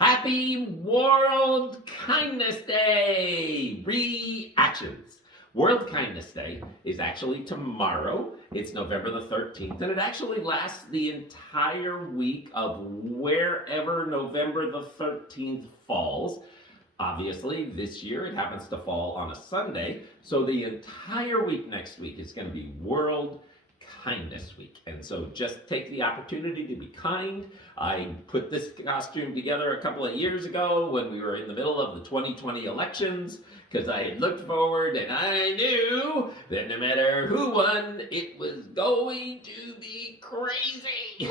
Happy World Kindness Day! Reactions. World Kindness Day is actually tomorrow. It's November the 13th, and it actually lasts the entire week of wherever November the 13th falls. Obviously, this year it happens to fall on a Sunday, so the entire week next week is going to be World Kindness Week. And so just take the opportunity to be kind. I put this costume together a couple of years ago when we were in the middle of the 2020 elections because I had looked forward and I knew that no matter who won, it was going to be crazy.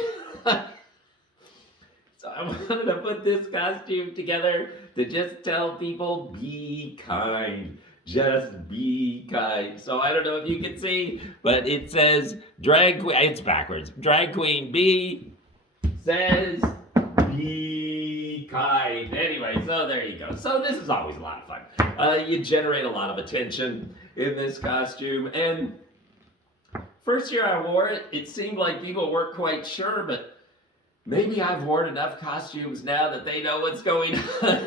So I wanted to put this costume together to just tell people be kind. Just be kind. So I don't know if you can see, but it says drag queen. It's backwards. Drag queen B says be kind. Anyway, so there you go. So this is always a lot of fun. You generate a lot of attention in this costume. And first year I wore it, it seemed like people weren't quite sure, but maybe I've worn enough costumes now that they know what's going on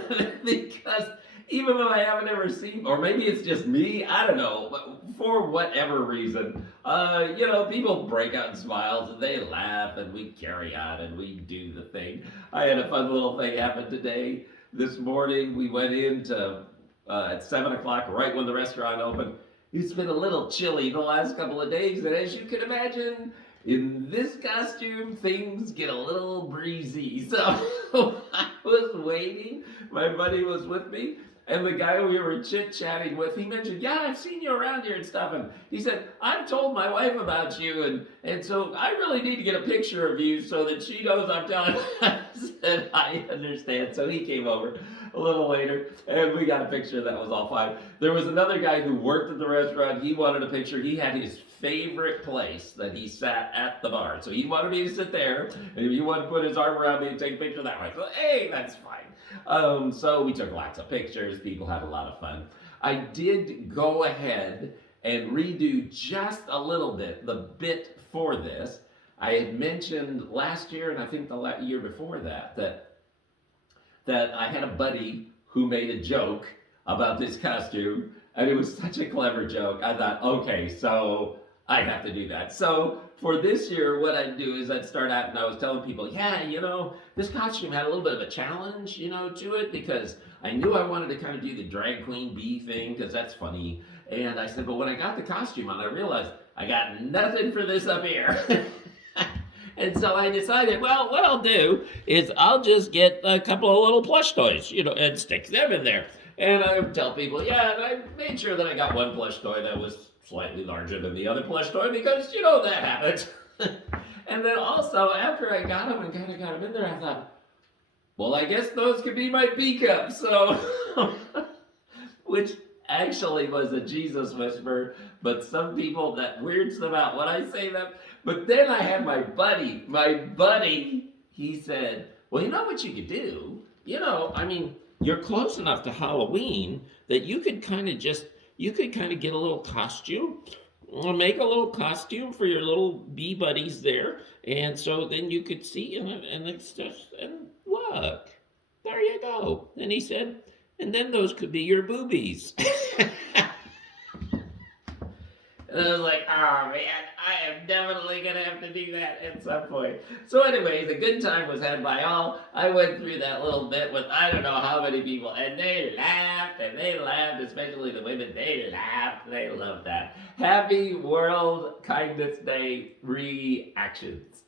because even though I haven't ever seen, or maybe it's just me, I don't know, but for whatever reason, people break out in smiles and they laugh and we carry on and we do the thing. I had a fun little thing happen today. This morning we went into at 7 o'clock, right when the restaurant opened. It's been a little chilly the last couple of days, and as you can imagine, in this costume, things get a little breezy. So I was waiting. My buddy was with me. And the guy we were chit-chatting with, he mentioned, yeah, I've seen you around here and stuff. And he said, I've told my wife about you. And so I really need to get a picture of you so that she knows I'm telling her. I said, I understand. So he came over a little later and we got a picture. That was all fine. There was another guy who worked at the restaurant. He wanted a picture. He had his favorite place that he sat at the bar. So he wanted me to sit there. And if he wanted to put his arm around me and take a picture that way. So, hey, that's fine. So we took lots of pictures. People had a lot of fun. I did go ahead and redo just a little bit, the bit for this. I had mentioned last year, and I think the year before that, that I had a buddy who made a joke about this costume, and it was such a clever joke. I thought, okay, so I have to do that. So for this year, what I'd do is I'd start out and I was telling people, yeah, this costume had a little bit of a challenge, to it because I knew I wanted to kind of do the drag queen bee thing because that's funny. And I said, but when I got the costume on, I realized I got nothing for this up here. And so I decided, well, what I'll do is I'll just get a couple of little plush toys, and stick them in there. And I would tell people, yeah, and I made sure that I got one plush toy that was slightly larger than the other plush toy because, that happens. And then also, after I got them and kind of got them in there, I thought, well, I guess those could be my B cups. So, which actually was a Jesus whisper, but some people, that weirds them out when I say that. But then I had my buddy, he said, well, you know what you could do? You're close enough to Halloween that you could kind of get a little costume, or make a little costume for your little bee buddies there, and so then you could see, and it's just, and look, there you go. And he said, and then those could be your boobies. And I was like, oh man, I am definitely going to have to do that at some point. So anyways, a good time was had by all. I went through that little bit with I don't know how many people, and they laughed, especially the women. They laughed. They loved that. Happy World Kindness Day reactions.